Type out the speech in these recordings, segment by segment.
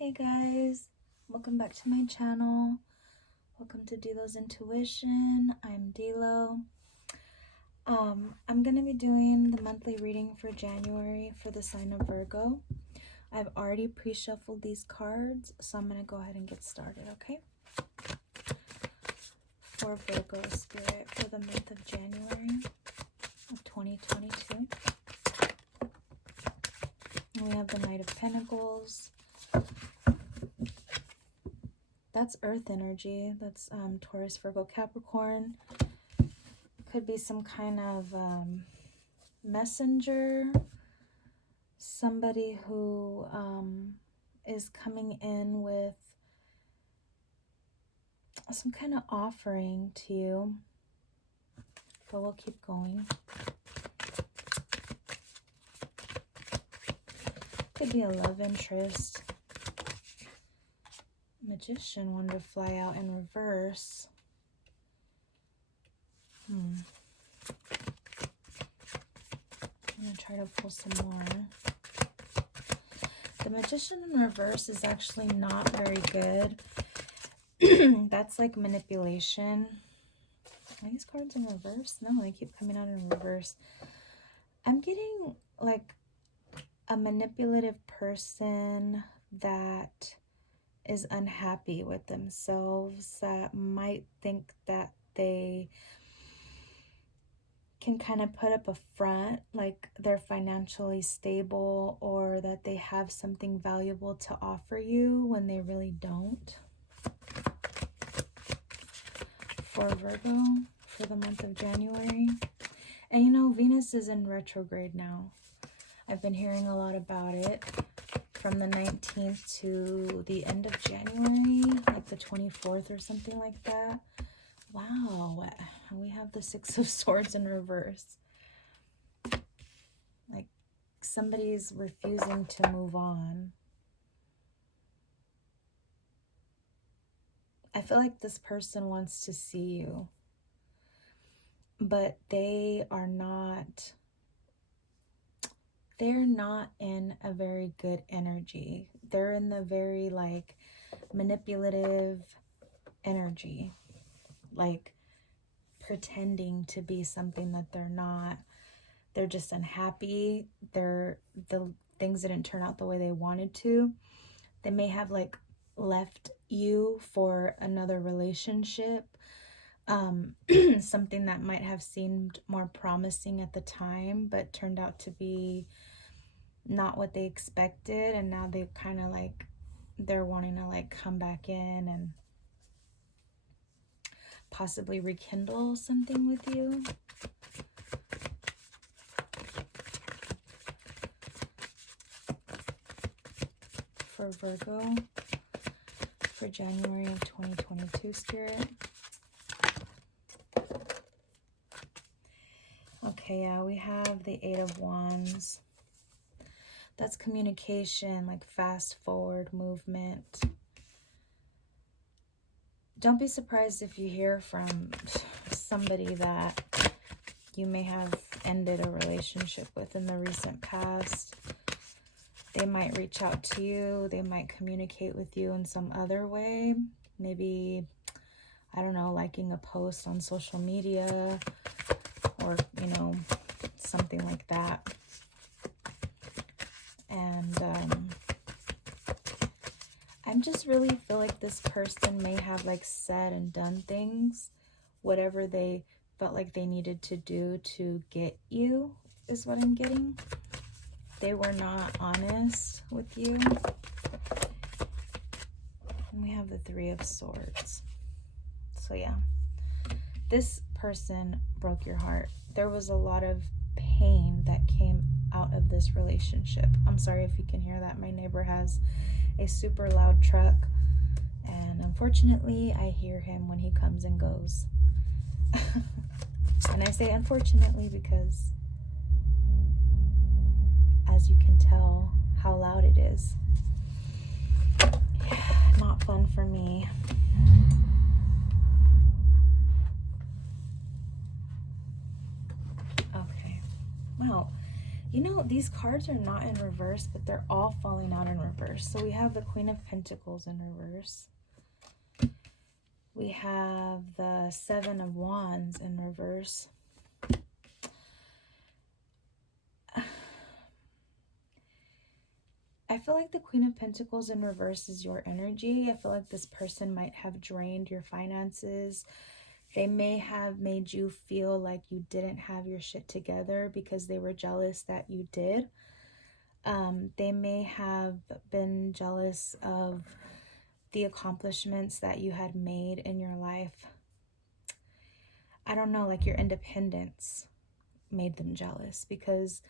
Hey guys, welcome back to my channel. Welcome to Dilo's Intuition. I'm Dilo. I'm gonna be doing the monthly reading for January for the sign of Virgo. I've already pre-shuffled these cards, so I'm gonna go ahead and get started, okay? For Virgo spirit for the month of January of 2022. We have the Knight of Pentacles. That's earth energy. That's Taurus, Virgo, Capricorn. Could be some kind of messenger. Somebody who is coming in with some kind of offering to you. But we'll keep going. Could be a love interest. Magician wanted to fly out in reverse. I'm going to try to pull some more. The Magician in reverse is actually not very good. That's like manipulation. Are these cards in reverse? No, they keep coming out in reverse. I'm getting like a manipulative person that is unhappy with themselves, that might think that they can kind of put up a front, like they're financially stable or that they have something valuable to offer you when they really don't. For Virgo, for the month of January. And you know, Venus is in retrograde now. I've been hearing a lot about it. From the 19th to the end of January, like the 24th or something like that. Wow, we have the Six of Swords in reverse. Like somebody's refusing to move on. I feel like this person wants to see you, but they're not in a very good energy. They're in the very like manipulative energy, like pretending to be something that they're not. They're just unhappy. The things didn't turn out the way they wanted to. They may have like left you for another relationship, something that might have seemed more promising at the time but turned out to be not what they expected, and now they kind of like they're wanting to like come back in and possibly rekindle something with you. For Virgo for January of 2022 spirit. Okay, yeah, we have the Eight of Wands. That's communication, like fast forward movement. Don't be surprised if you hear from somebody that you may have ended a relationship with in the recent past. They might reach out to you. They might communicate with you in some other way. Maybe, I don't know, liking a post on social media or, you know, something like that. And I'm just really feel like this person may have like said and done things, whatever they felt like they needed to do to get you is what I'm getting. They were not honest with you. And we have the Three of Swords. So yeah, this person broke your heart. There was a lot of pain that came out of this relationship. I'm sorry if you can hear that. My neighbor has a super loud truck, and unfortunately I hear him when he comes and goes. And I say unfortunately because, as you can tell how loud it is. Yeah, not fun for me. Okay. Wow. You know, these cards are not in reverse, but they're all falling out in reverse. So we have the Queen of Pentacles in reverse. We have the Seven of Wands in reverse. I feel like the Queen of Pentacles in reverse is your energy. I feel like this person might have drained your finances. They may have made you feel like you didn't have your shit together because they were jealous that you did. They may have been jealous of the accomplishments that you had made in your life. I don't know, like your independence made them jealous because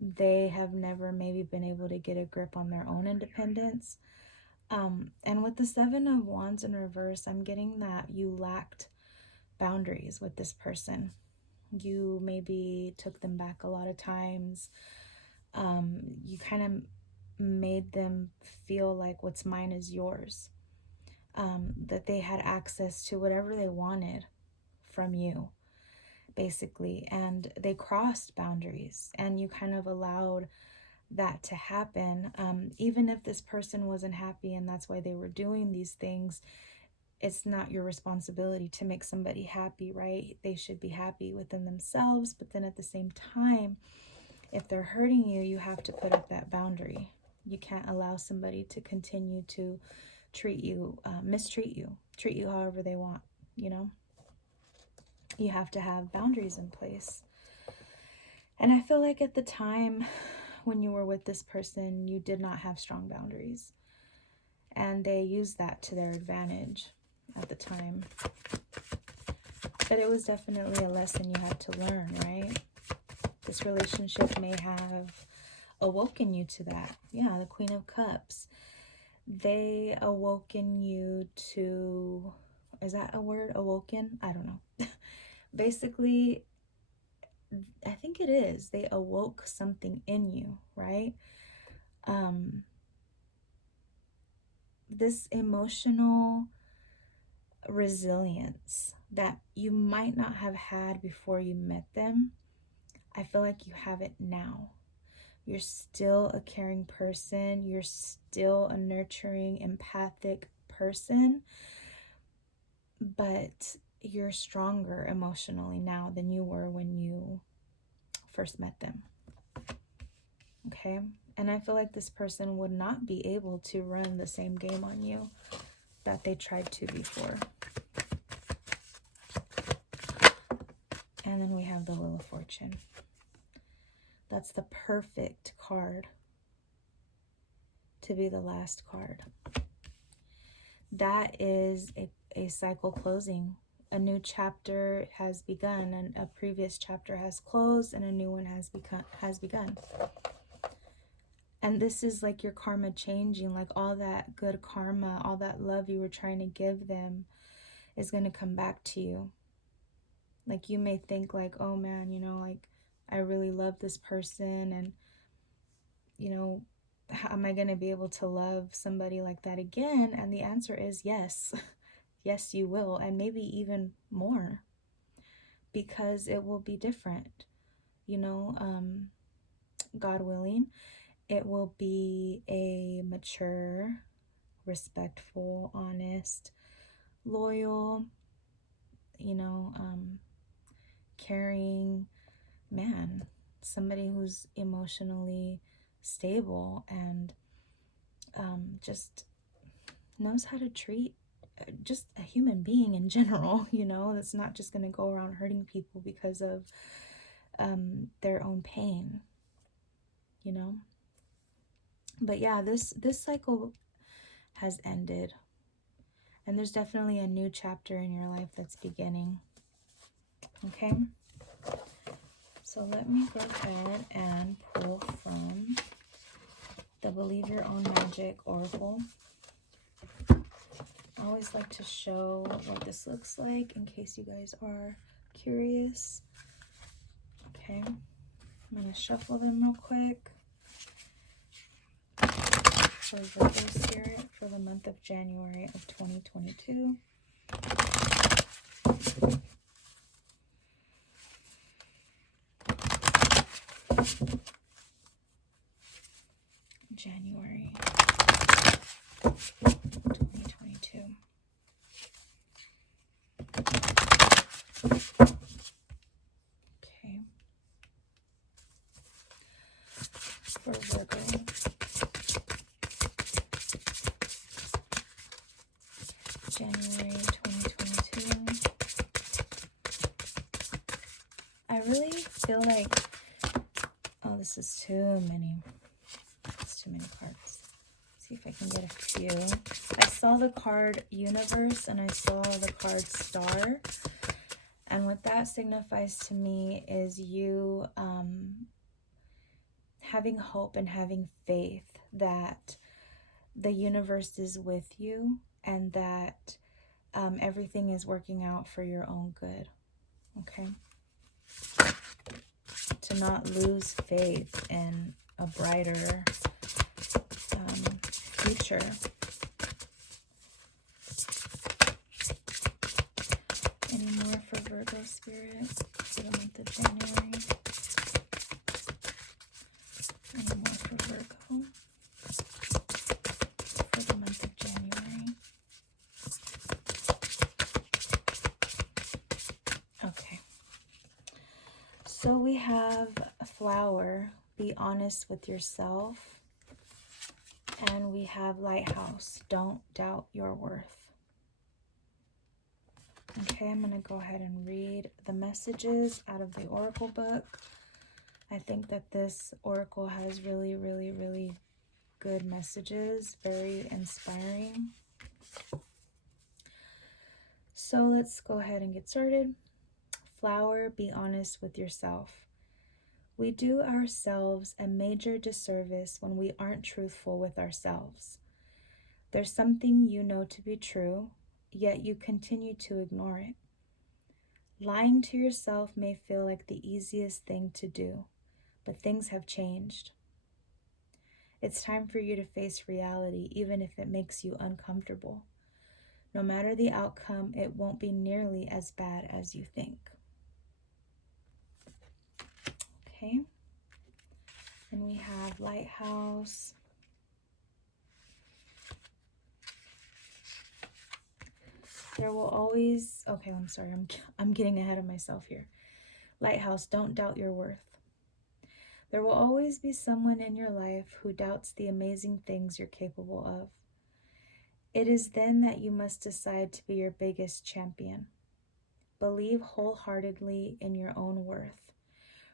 they have never maybe been able to get a grip on their own independence. And with the Seven of Wands in reverse, I'm getting that you lacked boundaries with this person. You maybe took them back a lot of times. You kind of made them feel like what's mine is yours. That they had access to whatever they wanted from you, basically. And they crossed boundaries, and you kind of allowed that to happen. Even if this person wasn't happy and that's why they were doing these things, it's not your responsibility to make somebody happy, right? They should be happy within themselves, but then at the same time, if they're hurting you, you have to put up that boundary. You can't allow somebody to continue to treat you, mistreat you, treat you however they want, you know? You have to have boundaries in place. And I feel like at the time when you were with this person, you did not have strong boundaries. And they used that to their advantage at the time. But it was definitely a lesson you had to learn, right? This relationship may have awoken you to that. Yeah, the Queen of Cups. They awoken you to, is that a word? Awoken? I don't know. Basically, I think it is. They awoke something in you, right? This emotional resilience that you might not have had before you met them, I feel like you have it now. You're still a caring person. You're still a nurturing, empathic person, but you're stronger emotionally now than you were when you first met them. Okay? And I feel like this person would not be able to run the same game on you that they tried to before. And then we have the Wheel of Fortune. That's the perfect card to be the last card. That is a cycle closing. A new chapter has begun, and a previous chapter has closed, and a new one has begun. And this is like your karma changing, like all that good karma, all that love you were trying to give them is going to come back to you. Like you may think like, oh man, you know, like I really love this person, and you know, how am I going to be able to love somebody like that again? And the answer is yes. Yes, you will, and maybe even more, because it will be different, you know, God willing. It will be a mature, respectful, honest, loyal, you know, caring man, somebody who's emotionally stable and just knows how to treat just a human being in general, you know, that's not just going to go around hurting people because of their own pain, you know. But yeah, this cycle has ended, and there's definitely a new chapter in your life that's beginning. Okay, so let me go ahead and pull from the Believe Your Own Magic Oracle. I always like to show what this looks like in case you guys are curious. Okay, I'm going to shuffle them real quick for Virgo Spirit for the month of January of 2022. 2022. Okay. For Virgo. January 2022. I really feel like, oh, this is too many. It's too many cards. Let's see if I can get a few. I saw the card Universe and I saw the card Star. And what that signifies to me is you having hope and having faith that the universe is with you and that everything is working out for your own good. Okay? To not lose faith in a brighter future. Any more for Virgo spirit for the month of January? Any more for Virgo for the month of January? Okay. So we have a flower, be honest with yourself. And we have Lighthouse, don't doubt your worth. Okay, I'm going to go ahead and read the messages out of the Oracle book. I think that this Oracle has really, really, really good messages, very inspiring. So let's go ahead and get started. Flower, be honest with yourself. We do ourselves a major disservice when we aren't truthful with ourselves. There's something you know to be true, yet you continue to ignore it. Lying to yourself may feel like the easiest thing to do, but things have changed. It's time for you to face reality, even if it makes you uncomfortable. No matter the outcome, it won't be nearly as bad as you think. Okay. And we have Lighthouse. There will always, okay, I'm sorry, I'm getting ahead of myself here. Lighthouse, don't doubt your worth. There will always be someone in your life who doubts the amazing things you're capable of. It is then that you must decide to be your biggest champion. Believe wholeheartedly in your own worth,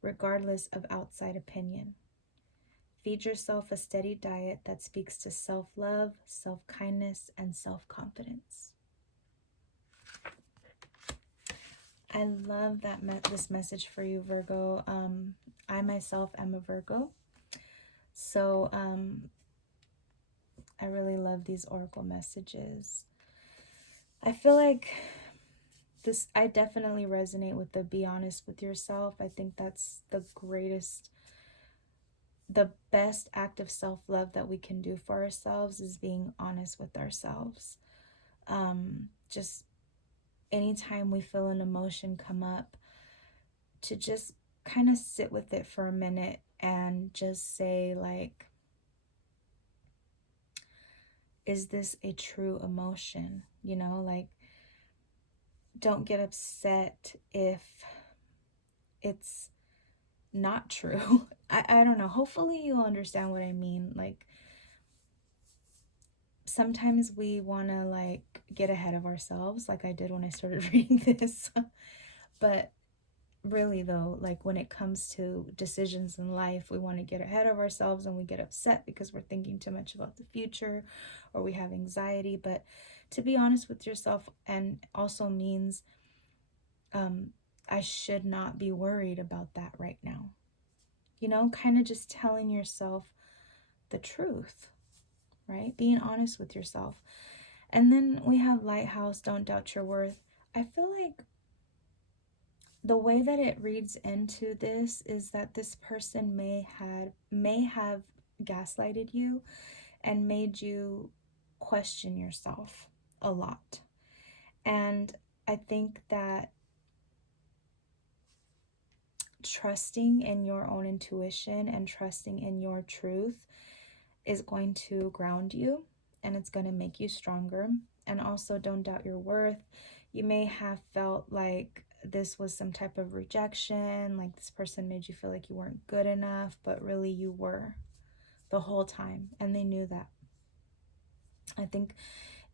regardless of outside opinion. Feed yourself a steady diet that speaks to self-love, self-kindness, and self-confidence. I love that this message for you, Virgo. I myself am a Virgo. So I really love these oracle messages. I feel like I definitely resonate with the be honest with yourself. I think that's the best act of self-love that we can do for ourselves is being honest with ourselves. Just anytime we feel an emotion come up, to just kind of sit with it for a minute and just say, like, is this a true emotion? You know, like, don't get upset if it's not true. I don't know. Hopefully you'll understand what I mean. Like, sometimes we want to, like, get ahead of ourselves, like I did when I started reading this. But really, though, like, when it comes to decisions in life, we want to get ahead of ourselves and we get upset because we're thinking too much about the future or we have anxiety. But to be honest with yourself and also means I should not be worried about that right now. You know, kind of just telling yourself the truth, right? Being honest with yourself. And then we have Lighthouse, don't doubt your worth. I feel like the way that it reads into this is that this person may have gaslighted you and made you question yourself a lot. And I think that trusting in your own intuition and trusting in your truth is going to ground you and it's going to make you stronger. And also, don't doubt your worth. You may have felt like this was some type of rejection, like this person made you feel like you weren't good enough, but really you were the whole time, and they knew that. I think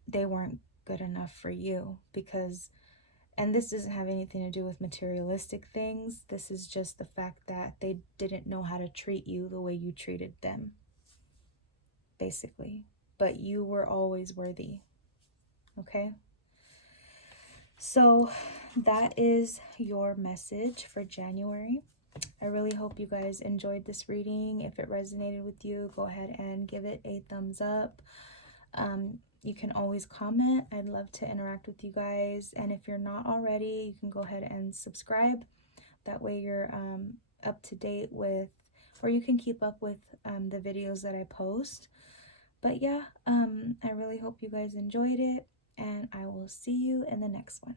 they weren't good enough for you because, and this doesn't have anything to do with materialistic things, this is just the fact that they didn't know how to treat you the way you treated them, basically. But you were always worthy, okay? So that is your message for January. I really hope you guys enjoyed this reading. If it resonated with you, go ahead and give it a thumbs up. You can always comment. I'd love to interact with you guys. And if you're not already, you can go ahead and subscribe. That way you're up to date with, or you can keep up with the videos that I post. But yeah, I really hope you guys enjoyed it, and I will see you in the next one.